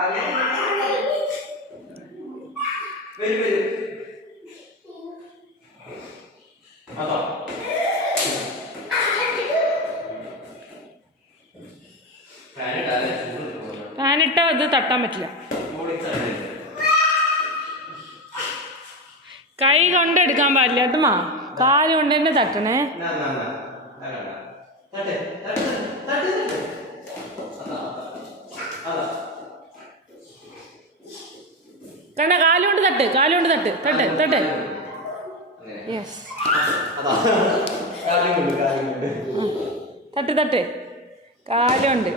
അങ്ങനെ വരും വരും അതോ ഫാനിട്ടോ അത് തട്ടാൻ പറ്റില്ല. കൈ കൊണ്ട് എടുക്കാൻ പാടില്ല കേട്ടുമാ, കാല് കൊണ്ട് തന്നെ തട്ടണേ. കണ്ട കാലുകൊണ്ട് തട്ട്, കാലുകൊണ്ട് തട്ട്, തട്ട് തട്ട്. യെസ്, തട്ട് തട്ട് കാലുകൊണ്ട്.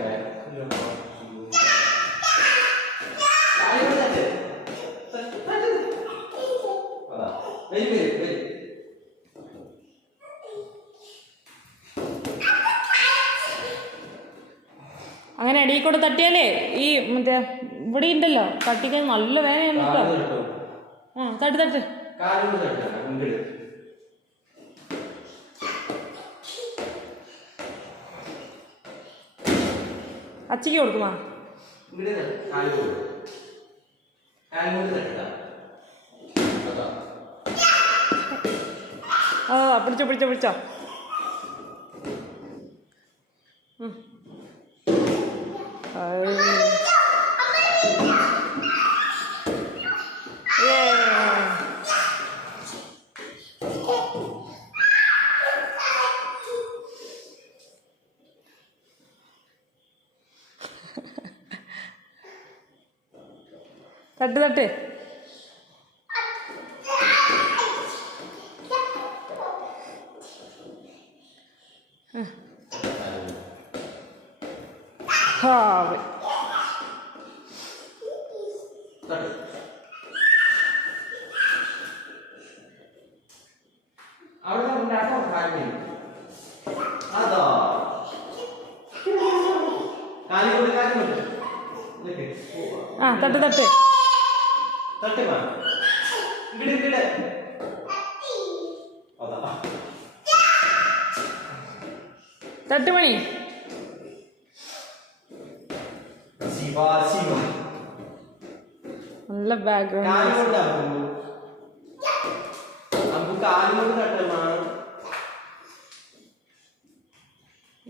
അങ്ങനെ അടിയിൽ കൂടെ തട്ടിയാലേ ഈ മറ്റേ ഇവിടെ ഉണ്ടല്ലോ തട്ടിക്കാൻ നല്ല വേദനയാണ് കേട്ടോ. ആ തട്ട് തട്ട്. അച്ചിക്ക് കൊടുക്കുമാ. ആ പിടിച്ചോ പിടിച്ചോ പിടിച്ചോ. തട്ട് തട്ട്. ആ തട്ട് തട്ട് തട്ടുമണി. നല്ല ബാക്ക്ഗ്രൗണ്ട്.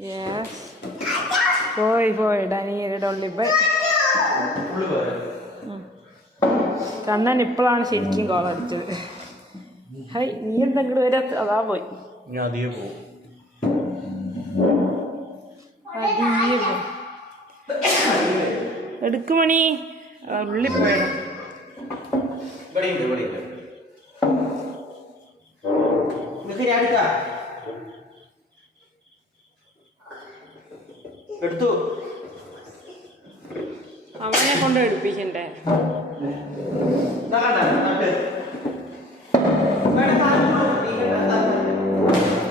യെസ്, പോയി പോയി ഡാനിയുടെ ഡോളിബൈ. കണ്ണൻ ഇപ്പോഴാണ് ശരിക്കും കോൾ അടിച്ചത്. ഹൈ, നീ എന്തെങ്കിലും വരെ അതാ പോയി. എടുക്കുമണി ഉള്ളി പോയത്. എടുത്തു അവനെ കൊണ്ട് എടുപ്പിക്കണ്ടേ.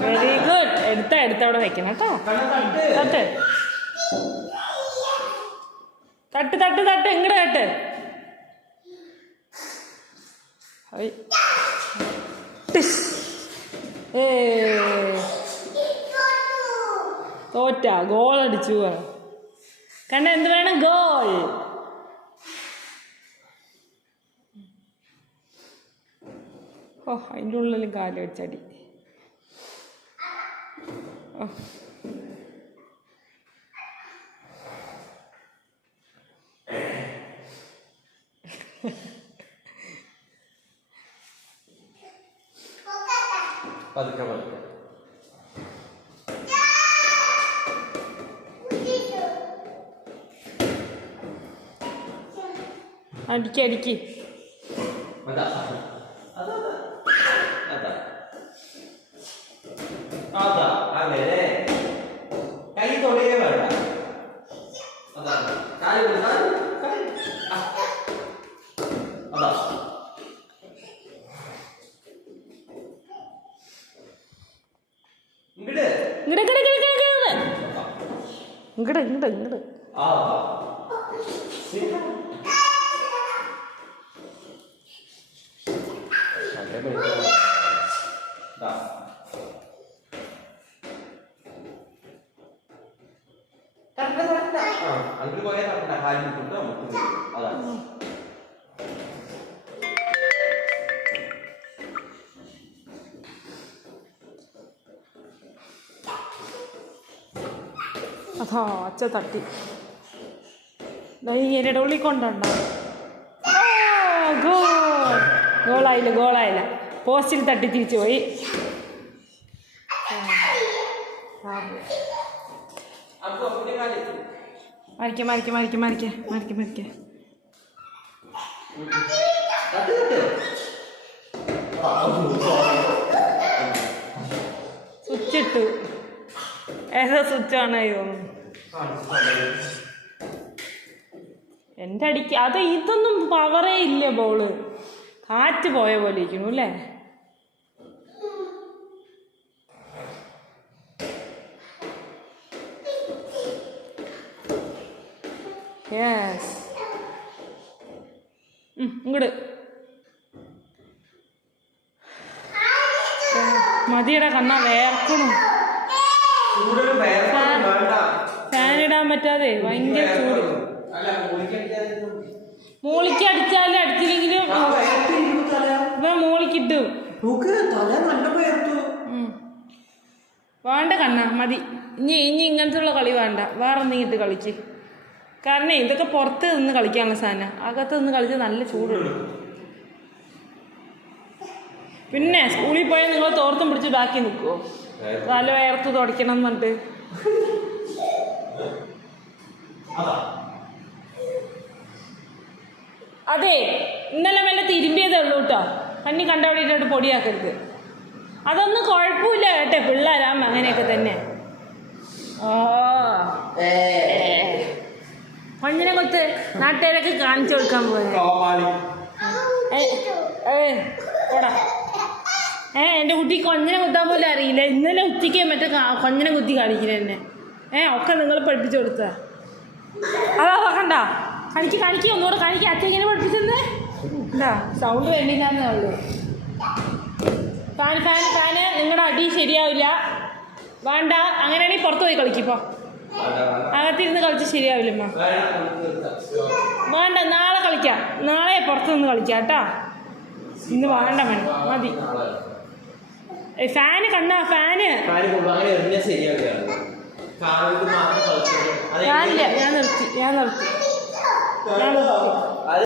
Very good. എടുത്തവിടെ വെക്കണം കേട്ടോ. തട്ട് തട്ട് തട്ട് തട്ട് ഇങ്ങോട്ട് തട്ട്. തോറ്റ ഗോൾ അടിച്ചു. കണ്ട എന്ത് വേണം? ഗോൾ. ഓ, അതിൻ്റെ ഉള്ളിൽ കാല് വെച്ചടി. ഓ, പതുക്കെ പതുക്കെ. അടിക്ക് അടിക്ക്. അങ്ങനെ കൈ തൊടയേ വേണ്ട. അതാണ് അതാ ഇങ്ങോട്ട്. അങ്കിൾ പോയാൽ തട്ടണ്ട, കാലിൽ മുട്ടിട്ട് നമുക്ക് വരും. അതാണ്. അതാ അച്ഛ തട്ടി ഇങ്ങനെ ഉള്ളിക്കൊണ്ടുണ്ടോ. ഗോളായില്ല ഗോളായില്ല, പോസ്റ്റിൽ തട്ടി തിരിച്ചു പോയി. മരിക്ക മരിക്ക മരിക്ക മരിക്ക മരിക്ക മരിക്ക. സ്വിച്ച് ഇട്ടു. ഏതാ സ്വിച്ചാണ് തോന്നുന്നു. എൻ്റെ അടിക്ക് അത് ഇതൊന്നും പവറേ ഇല്ല. ബോള് കാറ്റ് പോയ പോലെ ഇരിക്കണു അല്ലേ. യെസ്, ഇങ്ങോട്ട് മതിയുടെ കണ്ണാ വേർക്കണു. ഫാനിടാൻ പറ്റാതെ ഭയങ്കര ചൂട്. മോളിക്ക് അടിച്ചാലും അടിച്ചില്ലെങ്കിലും മോളിക്കിട്ടു. വേണ്ട കണ്ണ മതി. ഇനി ഇങ്ങനത്തെ ഉള്ള കളി വേണ്ട, വേറെ എന്തെങ്കിലും ഇട്ട് കളിക്ക്. കാരണം ഇതൊക്കെ പുറത്ത് നിന്ന് കളിക്കാനുള്ള സാധനം, അകത്ത് നിന്ന് കളിച്ച് നല്ല ചൂടുണ്ട്. പിന്നെ സ്കൂളിൽ പോയാൽ നിങ്ങൾ തോർത്തും പിടിച്ച് ബാക്കി നിൽക്കുമോ? തല വേർത്ത് തുടയ്ക്കണം എന്ന് പറഞ്ഞിട്ട്. അതെ, ഇന്നലെ മെല്ലെ തിരുമ്പിയതേ ഉള്ളൂ കേട്ടോ. കണ്ണി കണ്ടവിടെയിട്ടിട്ട് പൊടിയാക്കരുത്. അതൊന്നും കുഴപ്പമില്ല കേട്ടെ, പിള്ളേരാം അങ്ങനെയൊക്കെ തന്നെ. കൊഞ്ഞിനെ കൊത്ത് നാട്ടുകാരൊക്കെ കാണിച്ചു കൊടുക്കാൻ പോയാ. എൻ്റെ കുട്ടി കൊഞ്ഞിനെ കുത്താൻ പോലും അറിയില്ല. ഇന്നലെ ഉച്ചയ്ക്ക് മറ്റേ കൊഞ്ഞിനെ കുത്തി കാണിക്കുന്നത് തന്നെ. ഒക്കെ നിങ്ങൾ പഠിപ്പിച്ചു കൊടുത്താ. അതാ കണ്ട കാണിക്ക് ഒന്നുകൂടെ കാണിക്കുക. അച്ഛൻ ഇങ്ങനെ പഠിപ്പിച്ചെന്നേ എന്താ സൗണ്ട് വേണ്ടിയില്ലാന്നേ ഉള്ളൂ. ഫാന് നിങ്ങളുടെ അടി ശരിയാവില്ല. വേണ്ട, അങ്ങനെയാണെങ്കിൽ പുറത്ത് പോയി കളിക്കിപ്പോൾ. അകത്തിരുന്ന് കളിച്ച് ശരിയാവില്ലമ്മ. വേണ്ട, നാളെ കളിക്കാം. നാളെ പുറത്ത് നിന്ന് കളിക്കാം കേട്ടാ. ഇന്ന് വേണ്ട മതി. ഫാന് കണ്ണാ, ഫാന് ഞാനില്ല, ഞാൻ നിർത്തി.